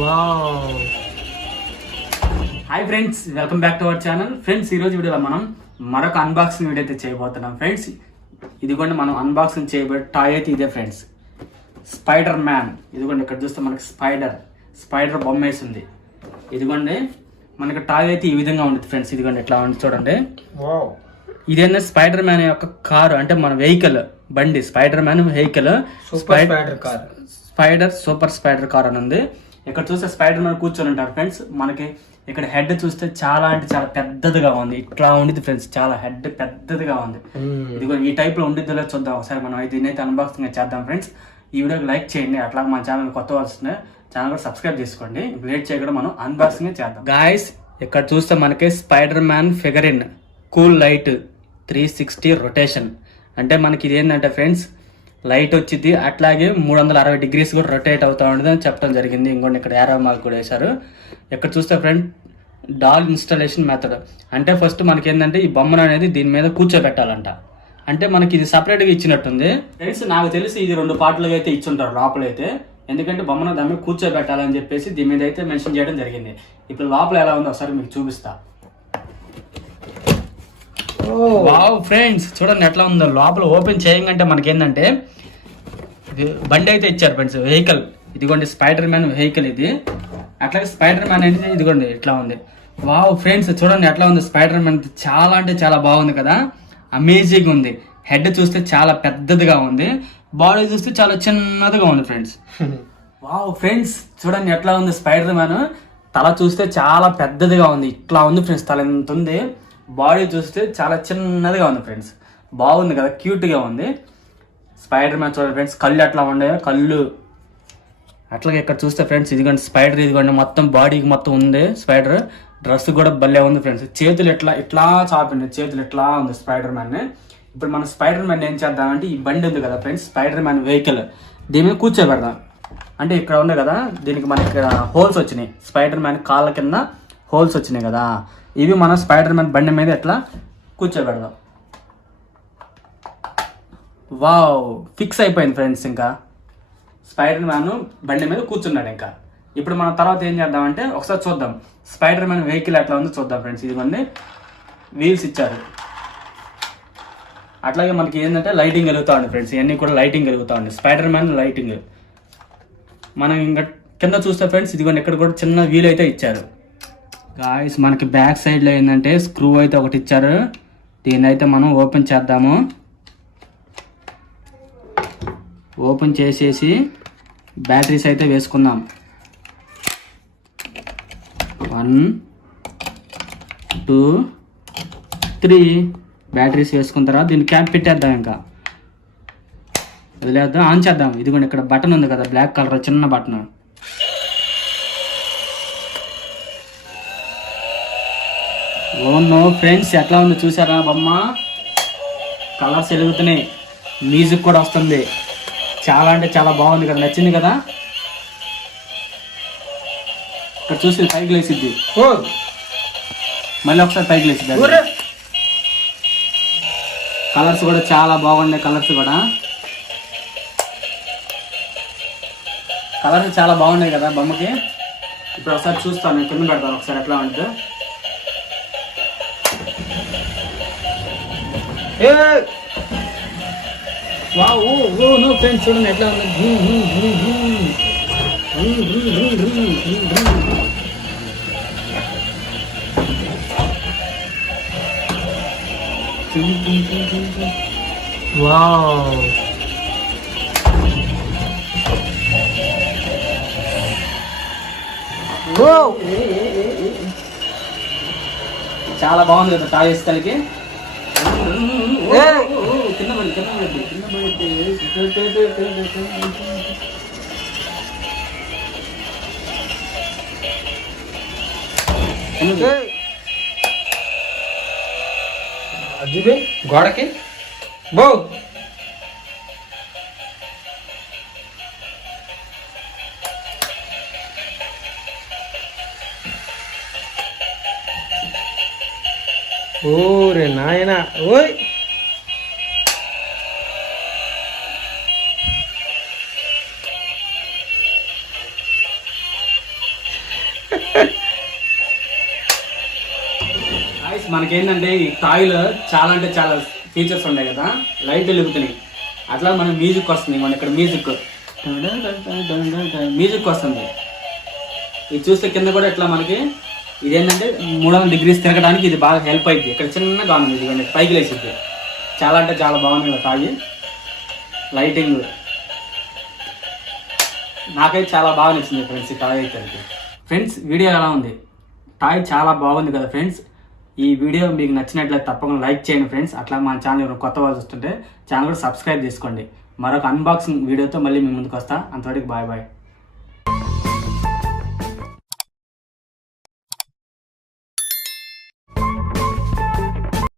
Wow hi friends welcome back to our channel friends ఈరోజు వీడియోలో మనం మరొక అన్బాక్సింగ్ వీడియో అయితే చేయబోతున్నాం. ఫ్రెండ్స్ ఇదిగోండి మనం అన్బాక్సింగ్ చేయబోయే టాయ్ అయితే ఇదే ఫ్రెండ్స్ స్పైడర్ మ్యాన్ ఇదిగోండి ఇక్కడ చూస్తే మనకి స్పైడర్ స్పైడర్ బొమ్మ వేసి ఉంది. ఇదిగోండి మనకి టాయ్ అయితే ఈ విధంగా ఉంటుంది ఫ్రెండ్స్ ఇదిగోండి ఇట్లా ఉంది చూడండి. ఇదేంటే స్పైడర్ మ్యాన్ యొక్క కారు అంటే మన వెహికల్ బండి Spiderman vehicle spider car spider super spider car అని ఉంది. ఇక్కడ చూస్తే స్పైడర్ మ్యాన్ కూర్చొని ఉంటారు ఫ్రెండ్స్. మనకి ఇక్కడ హెడ్ చూస్తే చాలా అంటే చాలా పెద్దదిగా ఉంది. ఇట్లా ఉండిద్ది ఫ్రెండ్స్ చాలా హెడ్ పెద్దదిగా ఉంది. ఇదిగో ఈ టైప్లో ఉండిద్దిలో చూద్దాం. ఒకసారి మనం అయితే దీనైతే అన్బాక్సింగ్ చేద్దాం ఫ్రెండ్స్. ఈ వీడియోకి లైక్ చేయండి. అట్లా మన ఛానల్ కొత్త వస్తుంది ఛానల్ కూడా సబ్స్క్రైబ్ చేసుకోండి. లేట్ చేయకుండా మనం అన్బాక్సింగ్ చేద్దాం. గాయస్ ఇక్కడ చూస్తే మనకి Spiderman figure in cool light three sixty rotation అంటే మనకి ఇది ఏంటంటే ఫ్రెండ్స్ లైట్ వచ్చింది అట్లాగే మూడు వందల అరవై డిగ్రీస్ కూడా రొటేట్ అవుతా ఉండదు అని చెప్పడం జరిగింది. ఇంకొన్ని ఇక్కడ ఏరో మార్క్ కూడా వేశారు. ఇక్కడ చూస్తే ఫ్రెండ్ డాల్ ఇన్స్టాలేషన్ మెథడ్. అంటే ఫస్ట్ మనకి ఏంటంటే ఈ బొమ్మను అనేది దీని మీద కూర్చోబెట్టాలంట. అంటే మనకి ఇది సపరేట్గా ఇచ్చినట్టుంది. ఫ్రెండ్స్ నాకు తెలిసి ఇది రెండు పార్ట్లుగా అయితే ఇచ్చుంటారు లోపలైతే. ఎందుకంటే బొమ్మను దాని మీద కూర్చోబెట్టాలని చెప్పేసి దీని మీద అయితే మెన్షన్ చేయడం జరిగింది. ఇప్పుడు లోపల ఎలా ఉందో ఒకసారి మీకు చూపిస్తా. వావ్ ఫ్రెండ్స్ చూడండి ఎట్లా ఉందో. లోపల ఓపెన్ చేయంగంటే మనకి ఏంటంటే ఇది బండి అయితే ఇచ్చారు ఫ్రెండ్స్ వెహికల్ ఇదిగోండి స్పైడర్ మ్యాన్ వెహికల్ ఇది. అట్లాగే స్పైడర్ మ్యాన్ అనేది ఇదిగోండి ఇట్లా ఉంది. వావ్ ఫ్రెండ్స్ చూడండి ఎట్లా ఉంది స్పైడర్ మ్యాన్ చాలా అంటే చాలా బాగుంది కదా. అమేజింగ్ ఉంది. హెడ్ చూస్తే చాలా పెద్దదిగా ఉంది. బాడీ చూస్తే చాలా చిన్నదిగా ఉంది ఫ్రెండ్స్ వావ్ ఫ్రెండ్స్ చూడండి ఎట్లా ఉంది స్పైడర్ మ్యాన్ తల చూస్తే చాలా పెద్దదిగా ఉంది. ఇట్లా ఉంది ఫ్రెండ్స్ తల ఎంత ఉంది? బాడీ చూస్తే చాలా చిన్నదిగా ఉంది ఫ్రెండ్స్. బాగుంది కదా క్యూట్గా ఉంది. స్పైడర్ మ్యాన్ చూడండి ఫ్రెండ్స్ కళ్ళు అట్లా ఉండే కళ్ళు. అట్లాగే ఇక్కడ చూస్తే ఫ్రెండ్స్ ఇదిగోండి స్పైడర్ ఇదిగోండి మొత్తం బాడీకి మొత్తం ఉంది స్పైడర్. డ్రెస్ కూడా భలే ఉంది ఫ్రెండ్స్. చేతులు ఎట్లా ఇట్లా చాపండి చేతులు ఎట్లా ఉంది స్పైడర్ మ్యాన్ ఇప్పుడు మన స్పైడర్ మ్యాన్ ఏం చేద్దామంటే ఈ బండి ఉంది కదా ఫ్రెండ్స్ స్పైడర్ మ్యాన్ వెహికల్. దీని మీద కూర్చోబెడదాం. అంటే ఇక్కడ ఉంది కదా దీనికి మనకి ఇక్కడ హోల్స్ వచ్చినాయి. స్పైడర్ మ్యాన్ కాళ్ళ కింద హోల్స్ వచ్చినాయి కదా. ఇవి మనం స్పైడర్ మ్యాన్ బండి మీద ఎట్లా కూర్చోబెడదాం. వావ్ ఫిక్స్ అయిపోయింది ఫ్రెండ్స్ ఇంకా. స్పైడర్ మ్యాన్ బండి మీద కూర్చున్నాడు ఇంకా. ఇప్పుడు మనం తర్వాత ఏం చేద్దామంటే ఒకసారి చూద్దాం. స్పైడర్ మ్యాన్ వెహికల్ ఎట్లా ఉందో చూద్దాం ఫ్రెండ్స్. ఇది మంది వీల్స్ ఇచ్చారు. అట్లాగే మనకి ఏంటంటే లైటింగ్ వెలుగుతా ఉంది ఫ్రెండ్స్. ఇవన్నీ కూడా లైటింగ్ వెలుగుతా ఉంది. Spiderman lighting. మనం ఇంకా కింద చూస్తే ఫ్రెండ్స్ ఇదిగోండి ఇక్కడ కూడా చిన్న వీల్ అయితే ఇచ్చారు. గాయస్ మనకి బ్యాక్ సైడ్లో ఏంటంటే స్క్రూ అయితే ఒకటి ఇచ్చారు. దీన్ని అయితే మనం ఓపెన్ చేద్దాము. ఓపెన్ చేసేసి బ్యాటరీస్ అయితే వేసుకుందాం. వన్ టూ త్రీ బ్యాటరీస్ వేసుకున్న తర్వాత దీన్ని క్యాప్ పెట్టేద్దాం ఇంకా. వదిలేద్దాం ఆన్ చేద్దాం. ఇదిగోండి ఇక్కడ బటన్ ఉంది కదా బ్లాక్ కలర్ చిన్న బటన్ ఓ నో ఫ్రెండ్స్ ఎట్లా ఉంది చూసారా బొమ్మ? కలర్స్ వెలుగుతున్నాయి. మ్యూజిక్ కూడా వస్తుంది. చాలా అంటే చాలా బాగుంది కదా నచ్చింది కదా? ఇక్కడ చూసి పైకి లేసిద్ది ఓ! మళ్ళీ ఒకసారి పైకి. ఊరే కలర్స్ కూడా చాలా బాగున్నాయి కలర్స్ కూడా. కలర్స్ చాలా బాగున్నాయి కదా బొమ్మకి? ఇప్పుడు ఒకసారి చూస్తాను నేను కింద పెడతాను ఒకసారి ఎట్లా ఉంటుందో wow oh oh no friends చూడండి ఎట్లా ఉంది. వావ్. చాలా బాగుంది కదా టాయ్స్ కలిగి ఏ! కింద పడి కింద పడి కింద పడి ఏ అది గోడకి బో ఓరే నాయనా ఓయ్ మనకేంటంటే ఈ టాయ్లో చాలా అంటే చాలా ఫీచర్స్ ఉన్నాయి కదా లైట్ వెలుగుతున్నాయి. అట్లా మన మ్యూజిక్ వస్తుంది మన ఇక్కడ మ్యూజిక్ మ్యూజిక్ వస్తుంది. ఇది చూస్తే కింద కూడా ఇట్లా మనకి ఇదేంటంటే మూడు వందల డిగ్రీస్ తిరగడానికి ఇది బాగా హెల్ప్ అయింది ఇక్కడ చిన్న ఉంది ఇది పైకి లేచింది చాలా అంటే చాలా బాగుంది తాగి లైటింగ్ నాకైతే చాలా బాగా నచ్చింది ఫ్రెండ్స్ ఈ టాయ్ అయితే. ఫ్రెండ్స్ వీడియో ఎలా ఉంది? టాయ్ చాలా బాగుంది కదా ఫ్రెండ్స్. ఈ వీడియో మీకు నచ్చినట్లయితే తప్పకుండా లైక్ చేయండి ఫ్రెండ్స్. అట్లా మా ఛానల్ కొత్త వాళ్ళు చూస్తుంటే ఛానల్ కూడా సబ్స్క్రైబ్ చేసుకోండి. మరొక అన్బాక్సింగ్ వీడియోతో మళ్ళీ మీ ముందుకు వస్తా. అంతవరకు బాయ్ బాయ్.